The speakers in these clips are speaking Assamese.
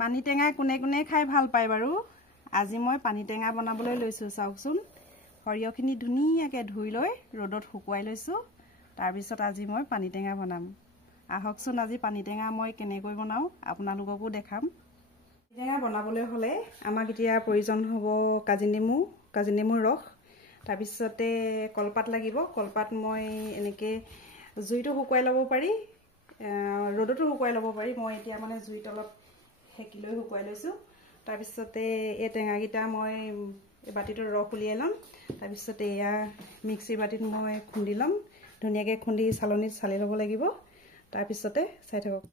পানী টেঙা কোনে কোনে খাই ভাল পায় বাৰু আজি মই পানী টেঙা বনাবলৈ লৈছো চাওকচোন সৰিয়হখিনি ধুনীয়াকৈ ধুই লৈ ৰ'দত শুকুৱাই লৈছো তাৰ পিছত আজি মই পানী টেঙা বনাম আহকচোন আজি পানী টেঙা মই কেনেকৈ বনাও আপোনালোককো দেখাম টেঙা বনাবলৈ হলে আমাক এতিয়া প্ৰয়োজন হ'ব কাজি নেমুৰ ৰস তাৰ পিছতে কলপাত লাগিব কলপাত মই এনেকৈ জুইটো শুকুৱাই ল'ব পাৰি ৰ'দতো শুকুৱাই ল'ব পাৰি মই এতিয়া মানে জুইত অলপ হেকি লৈ শুকুৱাই লৈছো তাৰ পিছতে এই টেঙাগিটা মই বাটিটোৰ ৰস উলিয়াই লম তাৰ পিছতে এয়া মিক্সি বাটিত মই খুন্দি লম ধুনীয়াকৈ খুন্দি চালনীত চালি ল'ব লাগিব তাৰ পিছতে চাই থাকক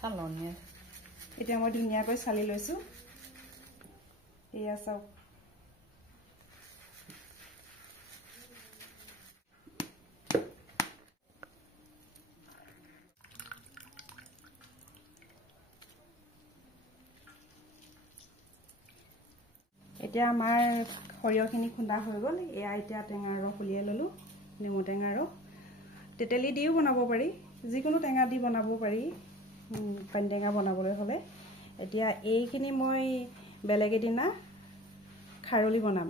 চালনীয়ে এতিয়া মই ধুনীয়াকৈ চালি লৈছো এয়া চাওক এতিয়া আমাৰ সৰিয়হখিনি খুন্দা হৈ গ'ল এয়া এতিয়া টেঙাৰ ৰস উলিয়াই ল'লো নেমু টেঙাৰ ৰস তেতেলী দিও বনাব পাৰি যিকোনো টেঙা দি বনাব পাৰি পানী টেঙা বনাবলৈ হ'লে এতিয়া এইখিনি মই বেলেগ এদিনা খাৰলি বনাম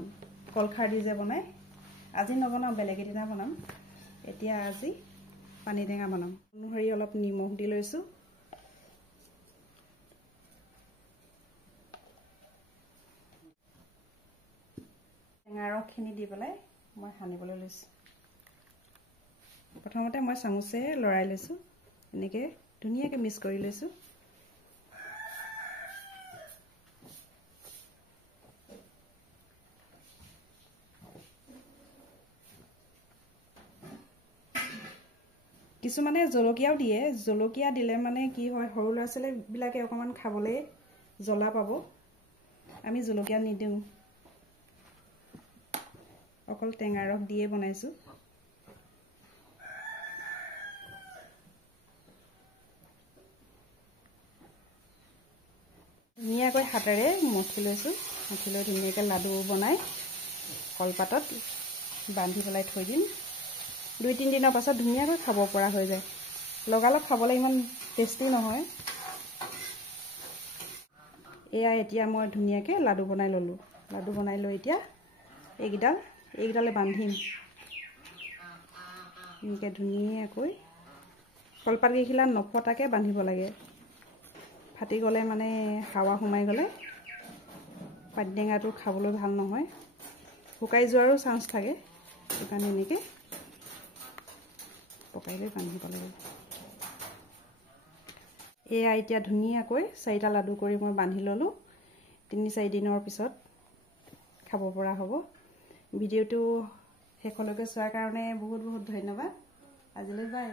কলখাৰ দি যে বনাই আজি নবনাম বেলেগ এদিনা বনাম এতিয়া আজি পানী টেঙা বনাম অনুসৰি অলপ নিমখ দি লৈছো টেঙাৰ ৰসখিনি দি পেলাই মই সানিবলৈ লৈছো প্ৰথমতে মই চামুচে লৰাই লৈছো এনেকৈ ধুনীয়াকৈ মিক্স কৰি লৈছো কিছুমানে জলকীয়াও দিয়ে জলকীয়া দিলে মানে কি হয় সৰু ল'ৰা ছোৱালীবিলাকে অকমান খাবলৈ জ্বলা পাব আমি জলকীয়া নিদিওঁ অকল টেঙা ৰস দিয়ে বনাইছো ধুনীয়াকৈ হাতেৰে মঠি লৈছো মঠি লৈ ধুনীয়াকৈ লাডু বনাই কলপাতত বান্ধি পেলাই থৈ দিম 2-3 দিনৰ পাছত ধুনীয়াকৈ খাব পৰা হৈ যায় লগালগ খাবলৈ ইমান টেষ্টি নহয় এয়া এতিয়া মই ধুনীয়াকৈ লাডু বনাই ললো লাডু বনাই লৈ এতিয়া এইকেইডালে বান্ধিম এনেকৈ ধুনীয়াকৈ কলপাত কেইখিলা নফটাকৈ বান্ধিব লাগে ফাটি গ'লে মানে হাৱা সোমাই গ'লে পানী টেঙাটো খাবলৈ ভাল নহয় শুকাই যোৱাৰো চান্স থাকে সেইকাৰণে এনেকৈ পকাই লৈ বান্ধিব লাগে এয়া এতিয়া ধুনীয়াকৈ 4টা লাডু কৰি মই বান্ধি ল'লো 3-4 দিনৰ পিছত খাব পৰা হ'ব ভিডিঅ'টো শেষলৈকে চোৱাৰ কাৰণে বহুত বহুত ধন্যবাদ আজিলৈ বাই